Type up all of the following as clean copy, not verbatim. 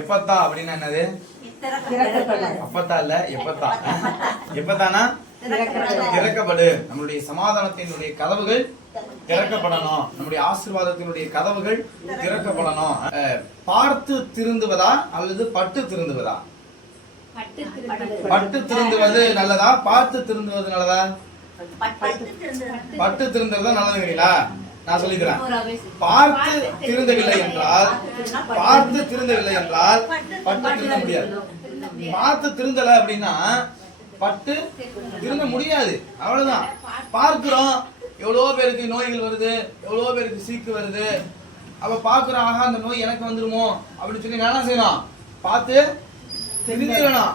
எப்பத்தா அப்படின்னா என்னது? அப்பத்தா இல்ல, எப்பத்தா. எப்பத்தானா திறக்கப்படு. நம்மளுடைய சமாதானத்தினுடைய கதவுகள் திறக்கப்படணும். நம்முடைய ஆசீர்வாதத்தினுடைய கதவுகள் திறக்கப்படணும். பார்த்து திருந்துவதா அல்லது பட்டு திருந்துவதா? பட்டு திருந்துவது நல்லதா, பார்த்து திருந்துவது நல்லதா? பட்டு திருந்துறது நல்லதுங்களா? நான் சொல்லிக்கிறேன். பார்த்து திருந்தவில்லை என்றால் பட்டு திருந்த முடியாது. பார்த்து திருந்தல அப்படின்னா பட்டு திருந்த முடியாது. அவ்வளவுதான். பார்க்கிறோம், எவ்வளவு பேருக்கு நோய்கள் வருது, எவ்வளவு பேருக்கு சீக்கு வருது. அப்ப பாக்குறோம், ஆஹா அந்த நோய் எனக்கு வந்துருமோ அப்படின்னு சொல்லி என்ன செய்யணும்? பார்த்து தெரிஞ்சுக்கணும்.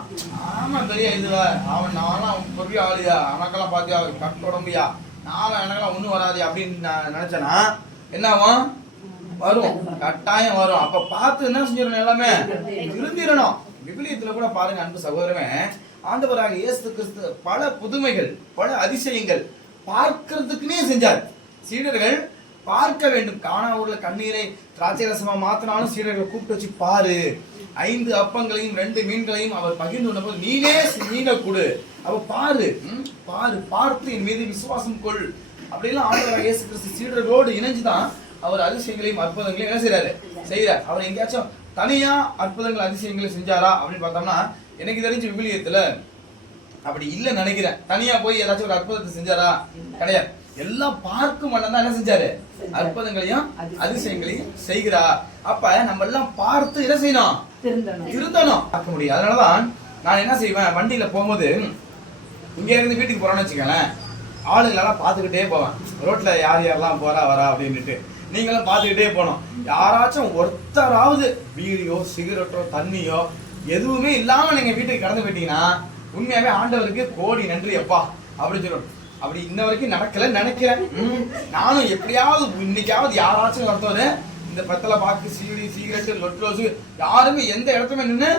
ஆமா பெரிய இதுவா அவன் நான்லாம் பெரிய ஆளுயா, அவனுக்கெல்லாம் பாத்தியா கட்டு உடம்புயா, நானும் எனக்கெல்லாம் ஒண்ணும் வராது அப்படின்னு நான் நினைச்சேன்னா என்ன ஆகும்? வரும், கட்டாயம் வரும். அப்ப பார்த்து என்ன செஞ்சிடணும்? எல்லாமே திருந்திடணும். விபிலியத்துல கூட பாருங்க அன்பு சகோதரமே, ஆண்டவராக இயேசு கிறிஸ்து பல புதுமைகள், பல அதிசயங்கள் பார்க்கிறதுக்குன்னே செஞ்சார். சீடர்கள் பார்க்க வேண்டும். கானா ஊர்ல கண்ணீரை திராட்சை ரசமா மாத்தினாலும் சீடர்களை கூப்பிட்டு வச்சு பாரு, 5 அப்பங்களையும் 2 மீன்களையும் அவர் பகிர்ந்து கொண்டபோது நீனே மீனை கொடு, அவ பாரு, பார்த்து என் மீது விசுவாசம் கொள் அப்படிலாம் ஆண்டவராக இயேசு கிறிஸ்து சீடர்களோடு இணைஞ்சுதான் அவர் அதிசயங்களையும் அற்புதங்களையும் என்ன செய்யறார். அவர் எங்கேயாச்சும் தனியா அற்புதங்கள் அதிசயங்களை செஞ்சாரா அப்படின்னு பார்த்தோம்னா எனக்கு தெரிஞ்ச விபிலியத்துல அப்படி இல்ல நினைக்கிறேன். தனியா போய் ஏதாச்சும் ஒரு அற்புதத்தை செஞ்சாரா? கிடையாது. எல்லாம் பார்க்கும் மன்னன் தான் என்ன செஞ்சாரு? அற்புதங்களையும் அதிசயங்களையும் செய்கிறா. அப்ப நம்ம எல்லாம் பார்த்து என்ன செய்யணும்? திருந்தணும். பார்க்க முடியும். அதனாலதான் நான் என்ன செய்வேன், வண்டியில போகும்போது இங்க இருந்து வீட்டுக்கு போறோம்னு வச்சுக்கோங்களேன், ஆளுங்களெல்லாம் பார்த்துக்கிட்டே போவேன். ரோட்ல யார் யாரெல்லாம் போறா வரா அப்படின்னுட்டு நீங்களும் பார்த்துக்கிட்டே போனோம். யாராச்சும் ஒருத்தராவது பீடியோ சிகரெட்டோ தண்ணியோ எதுவுமே இல்லாம நீங்க வீட்டுக்கு கடந்து போயிட்டீங்கன்னா உண்மையாவே ஆண்டவருக்கு கோடி நன்றி அப்பா அப்படின்னு சொல்லணும். அப்படி இன்ன வரைக்கும் நடக்கல நினைக்கிறேன். நானும் எப்படியாவது இன்னைக்காவது யாராச்சும் ஒருத்தர் இந்த பத்தலை பாக்கு சீடி சிகரெட்டு லொட்ரோஸு யாருமே எந்த இடத்துமே நின்று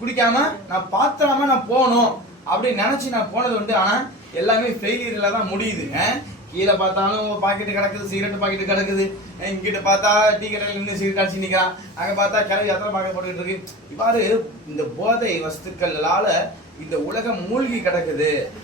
குடிக்காம நான் பாத்திராம நான் போகணும் அப்படின்னு நினைச்சு நான் போனது உண்டு. ஆனா எல்லாமே ஃபெயிலியர்ல தான் முடியுதுங்க. கீழே பார்த்தாலும் பாக்கெட்டு கிடக்குது, சிகரெட் பாக்கெட்டு கிடக்குது. இங்கிட்ட பார்த்தா டீ கடையில் நின்று சிகரெட் அடிச்சு நிற்கிறான், அங்கே பார்த்தா கிளவி அத்தனை பாக்கெட் போட்டுக்கிட்டு இருக்கு. இவ்வாறு இந்த போதை வஸ்துக்களால இந்த உலகம் மூழ்கி கிடக்குது.